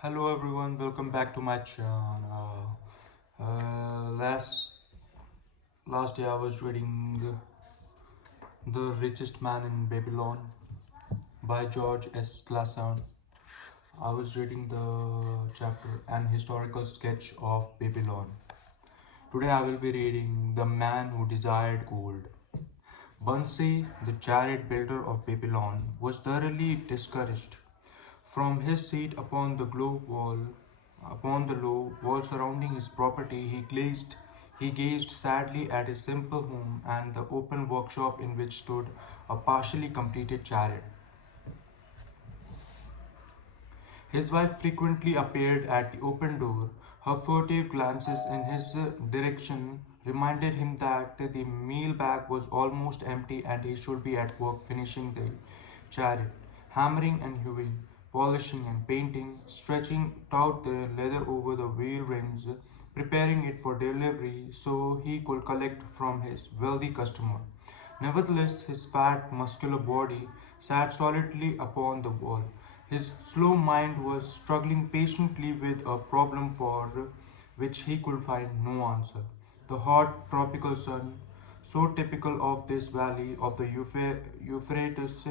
Hello everyone, welcome back to my channel. Last day I was reading The Richest Man in Babylon by George S. Clason. I was reading the chapter An Historical Sketch of Babylon. Today I will be reading The Man Who Desired Gold. Bunsey, the chariot builder of Babylon, was thoroughly discouraged. From his seat upon the low wall surrounding his property, he gazed sadly at his simple home and the open workshop in which stood a partially completed chariot. His wife frequently appeared at the open door. Her furtive glances in his direction reminded him that the meal bag was almost empty and he should be at work finishing the chariot, hammering and hewing, polishing and painting, stretching out the leather over the wheel rims, preparing it for delivery so he could collect from his wealthy customer. Nevertheless, his fat, muscular body sat solidly upon the wall. His slow mind was struggling patiently with a problem for which he could find no answer. The hot tropical sun, so typical of this valley of the Euphrates,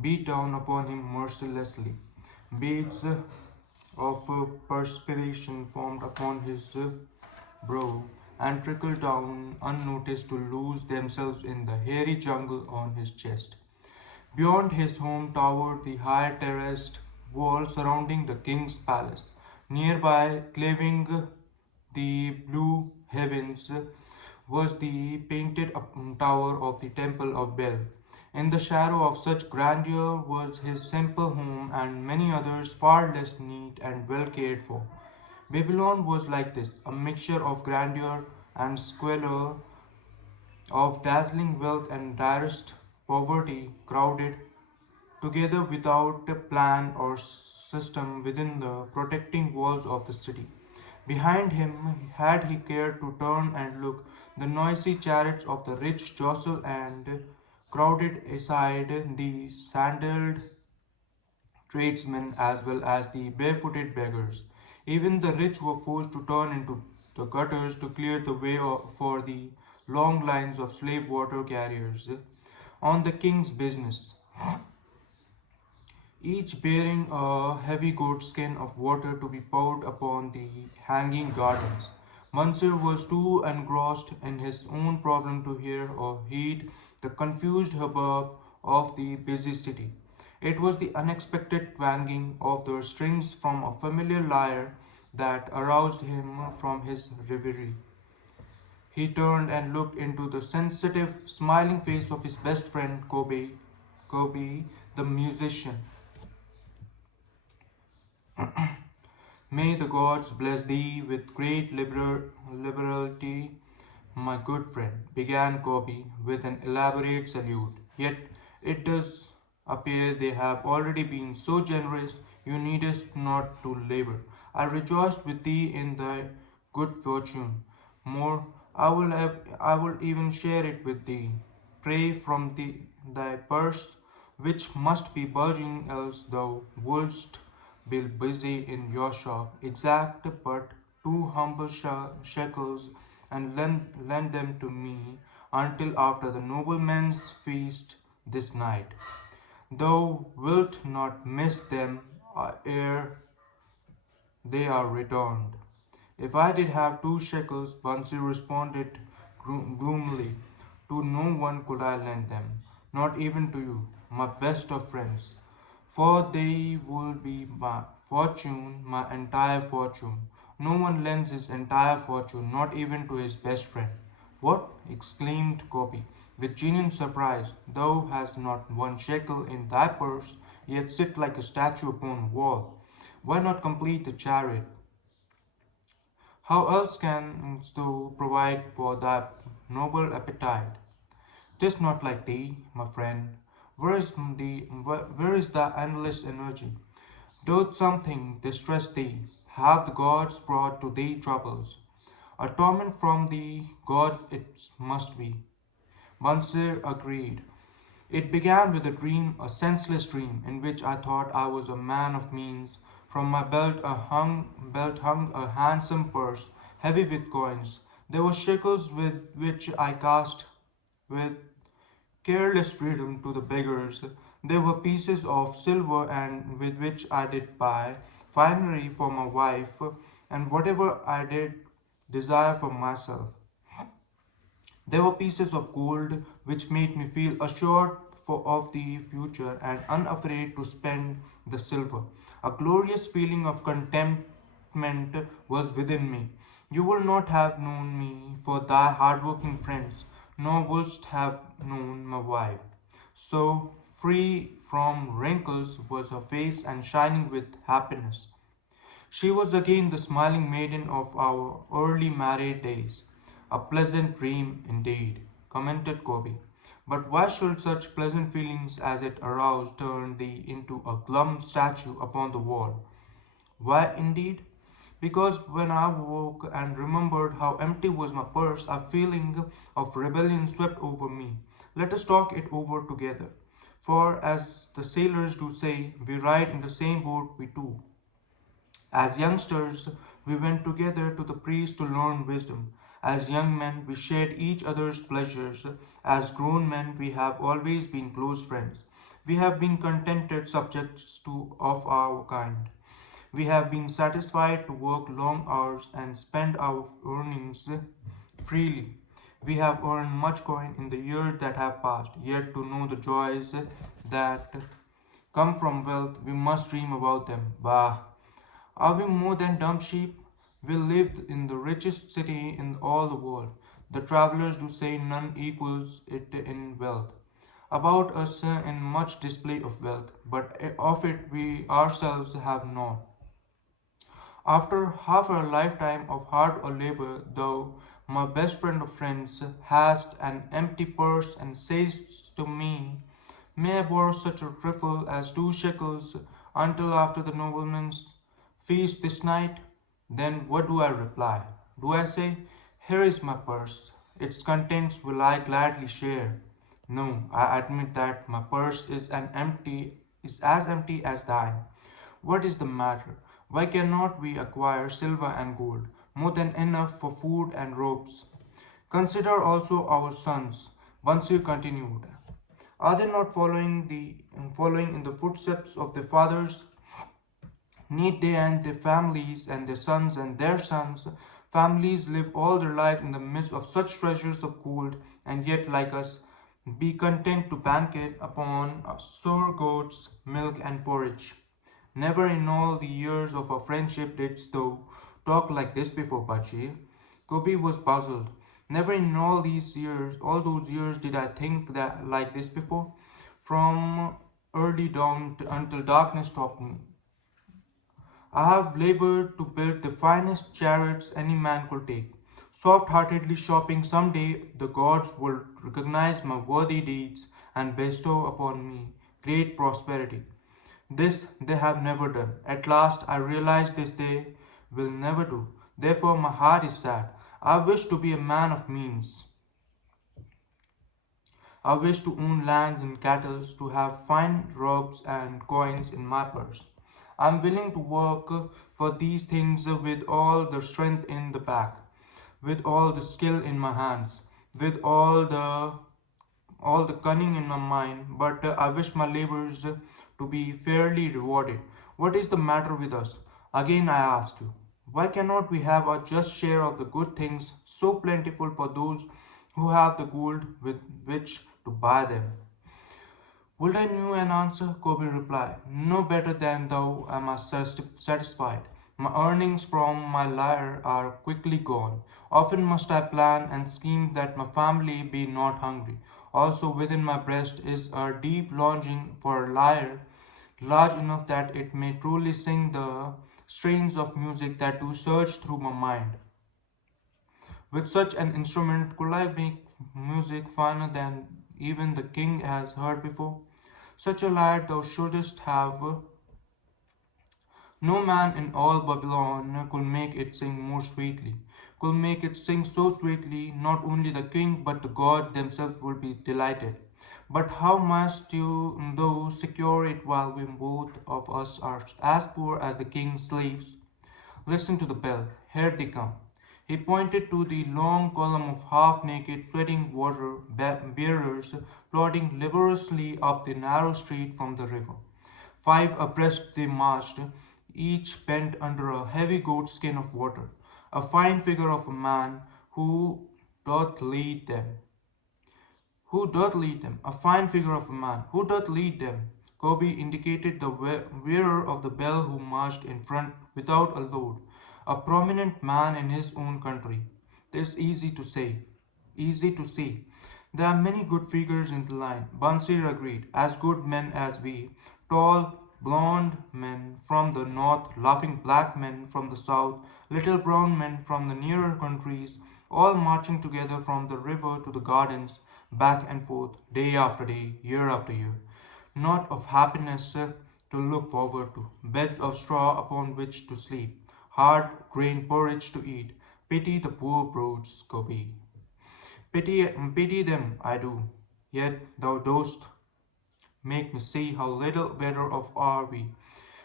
beat down upon him mercilessly. Beads of perspiration formed upon his brow and trickled down unnoticed to lose themselves in the hairy jungle on his chest. Beyond his home towered the high terraced wall surrounding the king's palace. Nearby, cleaving the blue heavens, was the painted tower of the Temple of Bel. In the shadow of such grandeur was his simple home and many others far less neat and well cared for. Babylon was like this, a mixture of grandeur and squalor, of dazzling wealth and direst poverty, crowded together without a plan or system within the protecting walls of the city. Behind him, had he cared to turn and look, the noisy chariots of the rich jostled and crowded aside the sandaled tradesmen as well as the barefooted beggars. Even the rich were forced to turn into the gutters to clear the way for the long lines of slave water carriers on the king's business, each bearing a heavy goatskin of water to be poured upon the hanging gardens. Mansur was too engrossed in his own problem to hear or heed the confused hubbub of the busy city. It was the unexpected twanging of the strings from a familiar lyre that aroused him from his reverie. He turned and looked into the sensitive, smiling face of his best friend Kobe, the musician. May the gods bless thee with great liberality, my good friend, began Kobe with an elaborate salute. Yet it does appear they have already been so generous, you needest not to labor. I rejoice with thee in thy good fortune. More, I will even share it with thee. Pray from thy purse, which must be bulging, else thou wouldst be busy in your shop. Exact but two humble shekels, and lend them to me until after the nobleman's feast this night. Thou wilt not miss them ere they are returned. If I did have 2 shekels, Bansi responded gloomily, to no one could I lend them, not even to you, my best of friends, for they will be my fortune, my entire fortune. No one lends his entire fortune, not even to his best friend. What? Exclaimed Gopi, with genuine surprise. Thou hast not 1 shekel in thy purse, yet sit like a statue upon a wall. Why not complete the chariot? How else canst thou provide for thy noble appetite? 'Tis not like thee, my friend. Where is thy endless energy? Doth something distress thee? Have the gods brought to thee troubles? A torment from the god it must be. Mansur agreed. It began with a dream, a senseless dream, in which I thought I was a man of means, From my belt hung a handsome purse, heavy with coins. There were shekels with which I cast with careless freedom to the beggars. There were pieces of silver and with which I did buy finery for my wife and whatever I did desire for myself. There were pieces of gold which made me feel assured of the future and unafraid to spend the silver. A glorious feeling of contentment was within me. You would not have known me for thy hard-working friends, nor wouldst have known my wife. So free from wrinkles was her face and shining with happiness. She was again the smiling maiden of our early married days. A pleasant dream indeed, commented Kobe. But why should such pleasant feelings as it aroused turn thee into a glum statue upon the wall? Why indeed? Because when I woke and remembered how empty was my purse, a feeling of rebellion swept over me. Let us talk it over together. For as the sailors do say, we ride in the same boat, we two. As youngsters, we went together to the priest to learn wisdom. As young men, we shared each other's pleasures. As grown men, we have always been close friends. We have been contented subjects of our kind. We have been satisfied to work long hours and spend our earnings freely. We have earned much coin in the years that have passed, yet to know the joys that come from wealth, we must dream about them. Bah! Are we more than dumb sheep? We live in the richest city in all the world. The travelers do say none equals it in wealth. About us in much display of wealth, but of it we ourselves have not. After half a lifetime of hard labor, though my best friend of friends has an empty purse and says to me, may I borrow such a trifle as 2 shekels until after the nobleman's feast this night? Then what do I reply? Do I say, here is my purse, its contents will I gladly share? No, I admit that my purse is as empty as thine. What is the matter? Why cannot we acquire silver and gold, more than enough for food and robes? Consider also our sons. Bansir continued. Are they not following in the footsteps of their fathers? Need they and their families and their sons and their sons' families live all their life in the midst of such treasures of gold, and yet, like us, be content to banquet upon sour goats, milk, and porridge? Never in all the years of our friendship didst thou talk like this before, Bachir. Kobe was puzzled. Never in all those years did I think that like this before. From early dawn until darkness stopped me. I have labored to build the finest chariots any man could take. Soft heartedly shopping, someday the gods will recognize my worthy deeds and bestow upon me great prosperity. This they have never done. At last I realize this they will never do. Therefore my heart is sad. I wish to be a man of means. I wish to own lands and cattle, to have fine robes and coins in my purse. I am willing to work for these things with all the strength in the back, with all the skill in my hands, with all the cunning in my mind, but I wish my labors to be fairly rewarded. What is the matter with us? Again I ask you, why cannot we have a just share of the good things so plentiful for those who have the gold with which to buy them? Would I knew an answer? Kobe replied. No better than thou am I satisfied. My earnings from my lyre are quickly gone. Often must I plan and scheme that my family be not hungry. Also within my breast is a deep longing for a lyre large enough that it may truly sing the strains of music that do surge through my mind. With such an instrument, could I make music finer than even the king has heard before? Such a lyre thou shouldest have. No man in all Babylon could make it sing more sweetly, could make it sing so sweetly, not only the king but the gods themselves would be delighted. But how must you, though, secure it while we both of us are as poor as the king's slaves? Listen to the bell. Here they come. He pointed to the long column of half naked, sweating water bearers plodding laboriously up the narrow street from the river. 5 abreast they marched, each bent under a heavy goat skin of water. A fine figure of a man who doth lead them. Who doth lead them? A fine figure of a man. Who doth lead them? Kobe indicated the wearer of the bell who marched in front without a load, a prominent man in his own country. This easy to say. Easy to see. There are many good figures in the line. Bansir agreed. As good men as we. Tall, blond men from the north, laughing black men from the south, little brown men from the nearer countries, all marching together from the river to the gardens, back and forth, day after day, year after year. Not of happiness to look forward to, beds of straw upon which to sleep, hard grain porridge to eat. Pity the poor broods, Gobi. Pity them, I do. Yet thou dost make me see how little better off are we.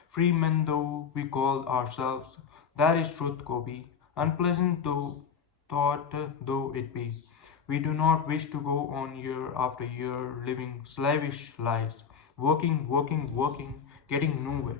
Free men though we call ourselves, that is truth, Gobi. Unpleasant though thought though it be. We do not wish to go on year after year living slavish lives, working, working, working, getting nowhere.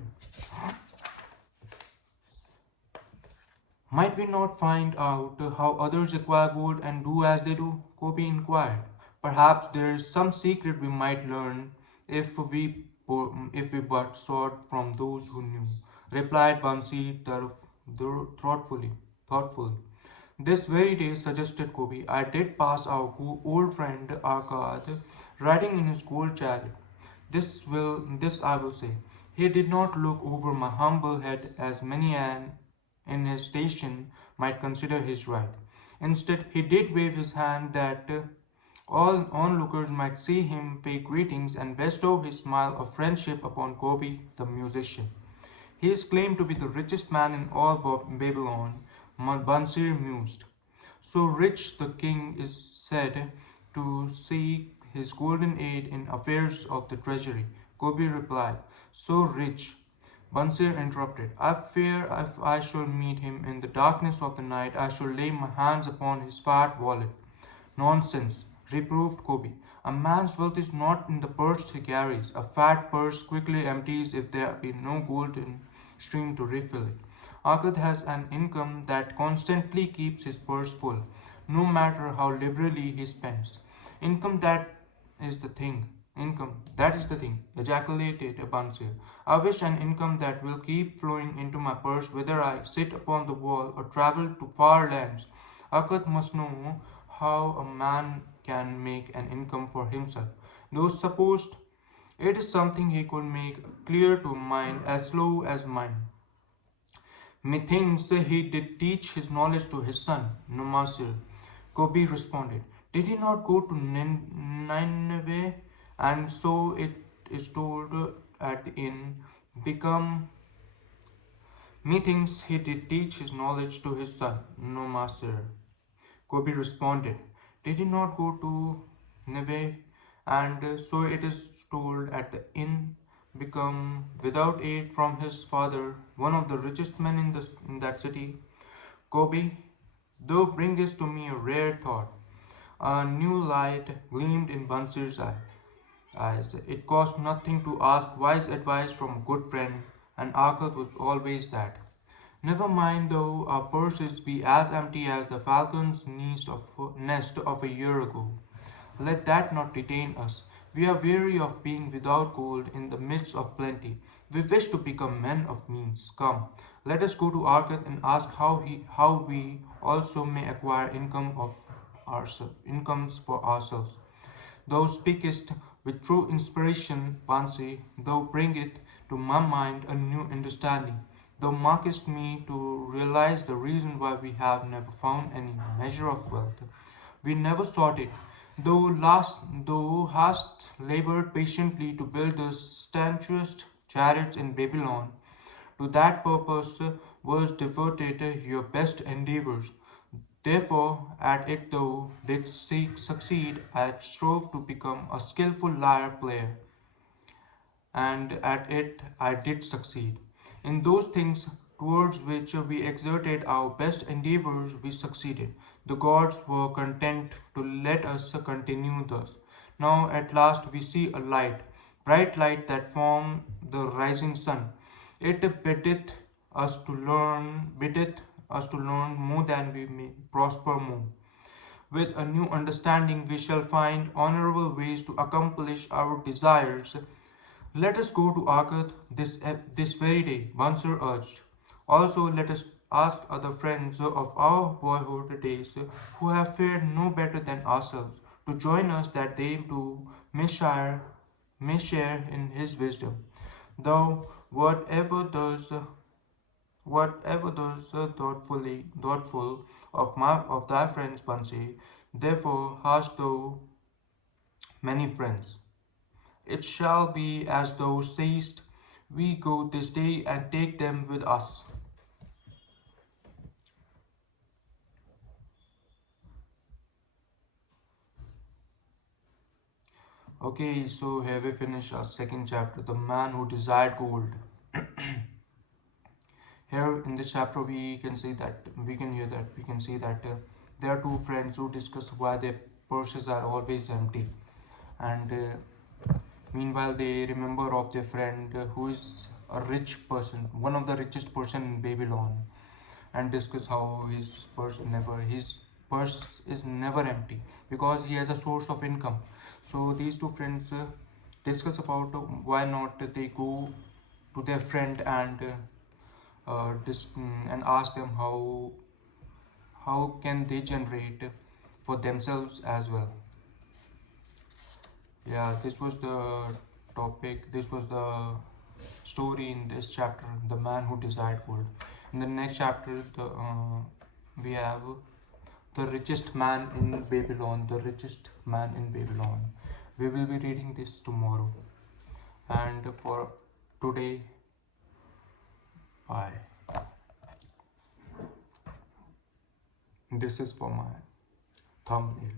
Might we not find out how others acquire gold and do as they do? Kobe inquired. Perhaps there is some secret we might learn if we but sought from those who knew, replied Bansi thoughtfully. Thoughtfully. This very day, suggested Kobe, I did pass our old friend Arkad riding in his gold chariot. This I will say. He did not look over my humble head as many an in his station might consider his right. Instead, he did wave his hand that all onlookers might see him pay greetings and bestow his smile of friendship upon Kobe the musician. He is claimed to be the richest man in all Babylon, Bansir mused. So rich the king is said to seek his golden aid in affairs of the treasury. Kobe replied, so rich. Bansir interrupted, I fear if I shall meet him in the darkness of the night, I shall lay my hands upon his fat wallet. Nonsense, reproved Kobe. A man's wealth is not in the purse he carries. A fat purse quickly empties if there be no golden stream to refill it. Akkad has an income that constantly keeps his purse full, no matter how liberally he spends. Income that is the thing. Income, that is the thing, ejaculated Bansir. I wish an income that will keep flowing into my purse whether I sit upon the wall or travel to far lands. Akkad must know how a man can make an income for himself. Though supposed it is something he could make clear to mind as slow as mine. Methinks he did teach his knowledge to his son, Numasir. Kobe responded, did he not go to Nineveh? And so it is told at the inn, become. Methinks he did teach his knowledge to his son, Numasir. Kobe responded, did he not go to Nineveh? And so it is told at the inn, become without aid from his father, one of the richest men in that city. Kobe, thou bringest to me a rare thought. A new light gleamed in Bansir's eyes. It cost nothing to ask wise advice from a good friend, and Arkad was always that. Never mind though our purses be as empty as the falcon's nest of a year ago. Let that not detain us. We are weary of being without gold in the midst of plenty. We wish to become men of means. Come, let us go to Arkad and ask how we also may acquire incomes for ourselves. Thou speakest with true inspiration, Pansi, thou bringest to my mind a new understanding. Thou markest me to realize the reason why we have never found any measure of wealth. We never sought it. Thou hast labored patiently to build the stanchest chariots in Babylon. To that purpose was devoted your best endeavors. Therefore, at it thou didst succeed, and strove to become a skilful lyre player, and at it I did succeed. In those things towards which we exerted our best endeavours, we succeeded. The gods were content to let us continue thus. Now at last we see a light, bright light that form the rising sun. It biddeth us to learn more than we may prosper more. With a new understanding, we shall find honorable ways to accomplish our desires. Let us go to Arcot this very day, Bansur urged. Also, let us ask other friends of our boyhood days who have fared no better than ourselves to join us that they too may share in his wisdom. Though whatever those thoughtful of thy friends, Bansi, therefore hast thou many friends. It shall be as thou sayest, we go this day and take them with us. Okay, so here we finish our second chapter, The Man Who Desired Gold. Here in this chapter we can see that there are two friends who discuss why their purses are always empty, and meanwhile they remember of their friend who is a rich person, one of the richest person in Babylon, and discuss how his purse is never empty because he has a source of income. So these two friends discuss about why not they go to their friend and and ask them how can they generate for themselves as well. Yeah, this was the topic, this was the story in this chapter, The Man Who Desired Gold. In the next chapter, we have The Richest Man in Babylon. The Richest Man in Babylon. We will be reading this tomorrow. And for today, bye. This is for my thumbnail.